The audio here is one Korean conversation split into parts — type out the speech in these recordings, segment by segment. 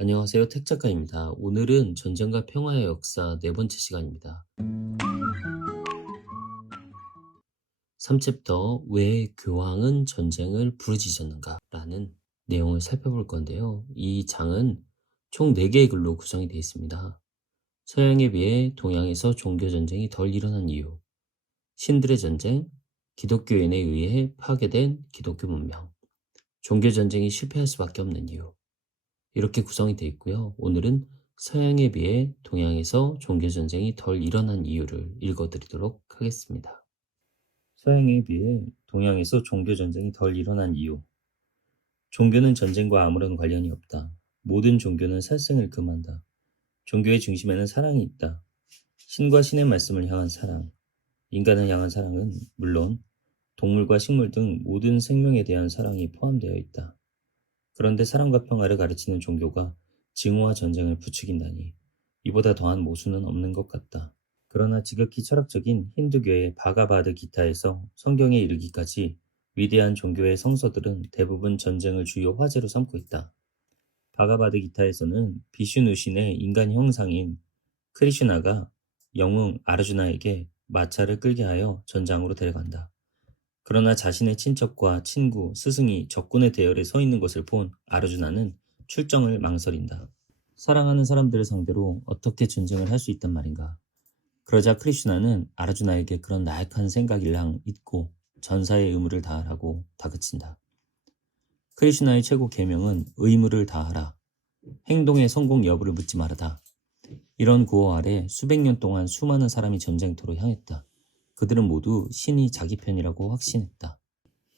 안녕하세요. 택작가입니다. 오늘은 전쟁과 평화의 역사 네 번째 시간입니다. 3챕터 왜 교황은 전쟁을 부르짖었는가 라는 내용을 살펴볼 건데요. 이 장은 총 4개의 글로 구성이 되어 있습니다. 서양에 비해 동양에서 종교전쟁이 덜 일어난 이유, 신들의 전쟁, 기독교인에 의해 파괴된 기독교 문명, 종교전쟁이 실패할 수밖에 없는 이유, 이렇게 구성이 되어 있고요. 오늘은 서양에 비해 동양에서 종교전쟁이 덜 일어난 이유를 읽어드리도록 하겠습니다. 서양에 비해 동양에서 종교전쟁이 덜 일어난 이유. 종교는 전쟁과 아무런 관련이 없다. 모든 종교는 살생을 금한다. 종교의 중심에는 사랑이 있다. 신과 신의 말씀을 향한 사랑. 인간을 향한 사랑은 물론 동물과 식물 등 모든 생명에 대한 사랑이 포함되어 있다. 그런데 사랑과 평화를 가르치는 종교가 증오와 전쟁을 부추긴다니 이보다 더한 모순은 없는 것 같다. 그러나 지극히 철학적인 힌두교의 바가바드 기타에서 성경에 이르기까지 위대한 종교의 성서들은 대부분 전쟁을 주요 화제로 삼고 있다. 바가바드 기타에서는 비슈누 신의 인간 형상인 크리슈나가 영웅 아르주나에게 마차를 끌게 하여 전장으로 데려간다. 그러나 자신의 친척과 친구, 스승이 적군의 대열에 서 있는 것을 본 아르주나는 출정을 망설인다. 사랑하는 사람들을 상대로 어떻게 전쟁을 할 수 있단 말인가. 그러자 크리슈나는 아르주나에게 그런 나약한 생각일랑 잊고 전사의 의무를 다하라고 다그친다. 크리슈나의 최고 계명은 의무를 다하라. 행동의 성공 여부를 묻지 말아다. 이런 구호 아래 수백 년 동안 수많은 사람이 전쟁터로 향했다. 그들은 모두 신이 자기 편이라고 확신했다.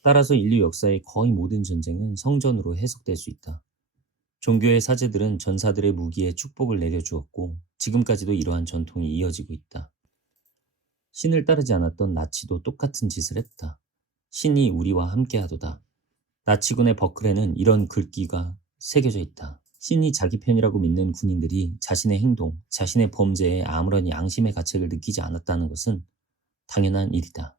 따라서 인류 역사의 거의 모든 전쟁은 성전으로 해석될 수 있다. 종교의 사제들은 전사들의 무기에 축복을 내려주었고 지금까지도 이러한 전통이 이어지고 있다. 신을 따르지 않았던 나치도 똑같은 짓을 했다. 신이 우리와 함께하도다. 나치군의 버클에는 이런 글귀가 새겨져 있다. 신이 자기 편이라고 믿는 군인들이 자신의 행동, 자신의 범죄에 아무런 양심의 가책을 느끼지 않았다는 것은 당연한 일이다.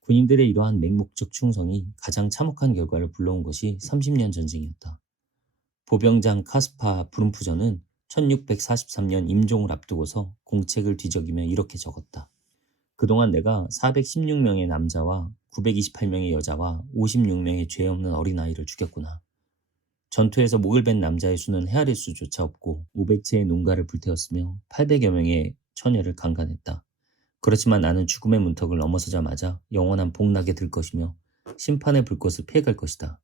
군인들의 이러한 맹목적 충성이 가장 참혹한 결과를 불러온 것이 30년 전쟁이었다. 보병장 카스파 브룸프전은 1643년 임종을 앞두고서 공책을 뒤적이며 이렇게 적었다. 그동안 내가 416명의 남자와 928명의 여자와 56명의 죄 없는 어린아이를 죽였구나. 전투에서 목을 벤 남자의 수는 헤아릴 수조차 없고 500채의 농가를 불태웠으며 800여 명의 처녀를 강간했다. 그렇지만 나는 죽음의 문턱을 넘어서자마자 영원한 복락에 들 것이며 심판의 불꽃을 피해갈 것이다.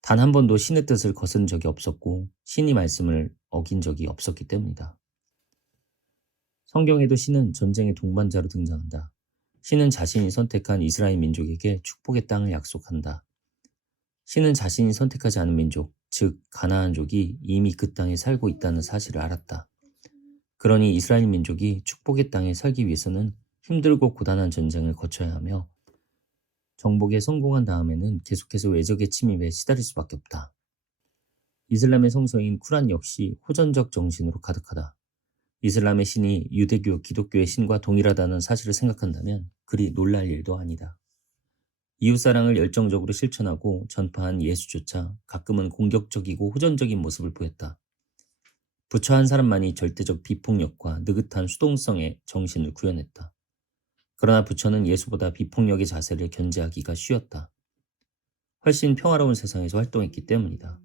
단 한 번도 신의 뜻을 거스른 적이 없었고 신이 말씀을 어긴 적이 없었기 때문이다. 성경에도 신은 전쟁의 동반자로 등장한다. 신은 자신이 선택한 이스라엘 민족에게 축복의 땅을 약속한다. 신은 자신이 선택하지 않은 민족, 즉 가나안족이 이미 그 땅에 살고 있다는 사실을 알았다. 그러니 이스라엘 민족이 축복의 땅에 살기 위해서는 힘들고 고단한 전쟁을 거쳐야 하며 정복에 성공한 다음에는 계속해서 외적의 침입에 시달릴 수밖에 없다. 이슬람의 성서인 쿠란 역시 호전적 정신으로 가득하다. 이슬람의 신이 유대교, 기독교의 신과 동일하다는 사실을 생각한다면 그리 놀랄 일도 아니다. 이웃사랑을 열정적으로 실천하고 전파한 예수조차 가끔은 공격적이고 호전적인 모습을 보였다. 부처 한 사람만이 절대적 비폭력과 느긋한 수동성의 정신을 구현했다. 그러나 부처는 예수보다 비폭력의 자세를 견제하기가 쉬웠다. 훨씬 평화로운 세상에서 활동했기 때문이다.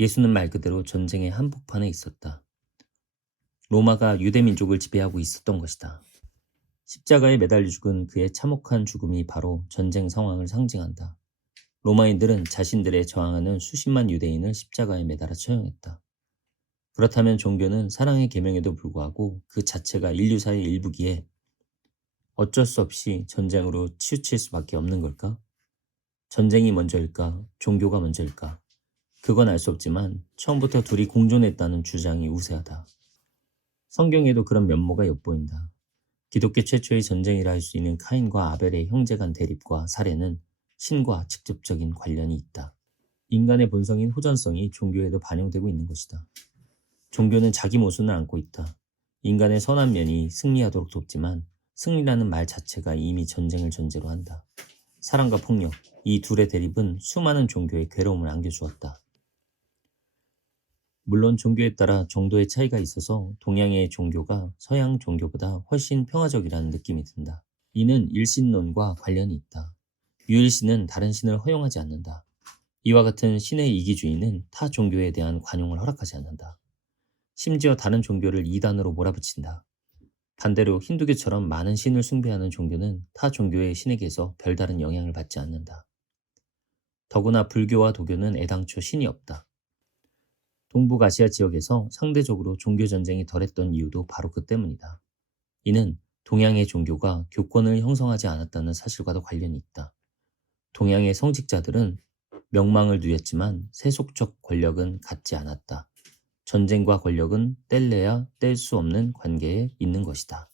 예수는 말 그대로 전쟁의 한복판에 있었다. 로마가 유대민족을 지배하고 있었던 것이다. 십자가에 매달려 죽은 그의 참혹한 죽음이 바로 전쟁 상황을 상징한다. 로마인들은 자신들의 저항하는 수십만 유대인을 십자가에 매달아 처형했다. 그렇다면 종교는 사랑의 계명에도 불구하고 그 자체가 인류사의 일부기에 어쩔 수 없이 전쟁으로 치우칠 수밖에 없는 걸까? 전쟁이 먼저일까? 종교가 먼저일까? 그건 알 수 없지만 처음부터 둘이 공존했다는 주장이 우세하다. 성경에도 그런 면모가 엿보인다. 기독교 최초의 전쟁이라 할 수 있는 카인과 아벨의 형제간 대립과 살해는 신과 직접적인 관련이 있다. 인간의 본성인 호전성이 종교에도 반영되고 있는 것이다. 종교는 자기 모순을 안고 있다. 인간의 선한 면이 승리하도록 돕지만 승리라는 말 자체가 이미 전쟁을 전제로 한다. 사랑과 폭력, 이 둘의 대립은 수많은 종교에 괴로움을 안겨주었다. 물론 종교에 따라 정도의 차이가 있어서 동양의 종교가 서양 종교보다 훨씬 평화적이라는 느낌이 든다. 이는 일신론과 관련이 있다. 유일신은 다른 신을 허용하지 않는다. 이와 같은 신의 이기주의는 타 종교에 대한 관용을 허락하지 않는다. 심지어 다른 종교를 이단으로 몰아붙인다. 반대로 힌두교처럼 많은 신을 숭배하는 종교는 타 종교의 신에게서 별다른 영향을 받지 않는다. 더구나 불교와 도교는 애당초 신이 없다. 동북아시아 지역에서 상대적으로 종교 전쟁이 덜했던 이유도 바로 그 때문이다. 이는 동양의 종교가 교권을 형성하지 않았다는 사실과도 관련이 있다. 동양의 성직자들은 명망을 누렸지만 세속적 권력은 갖지 않았다. 전쟁과 권력은 뗄래야 뗄 수 없는 관계에 있는 것이다.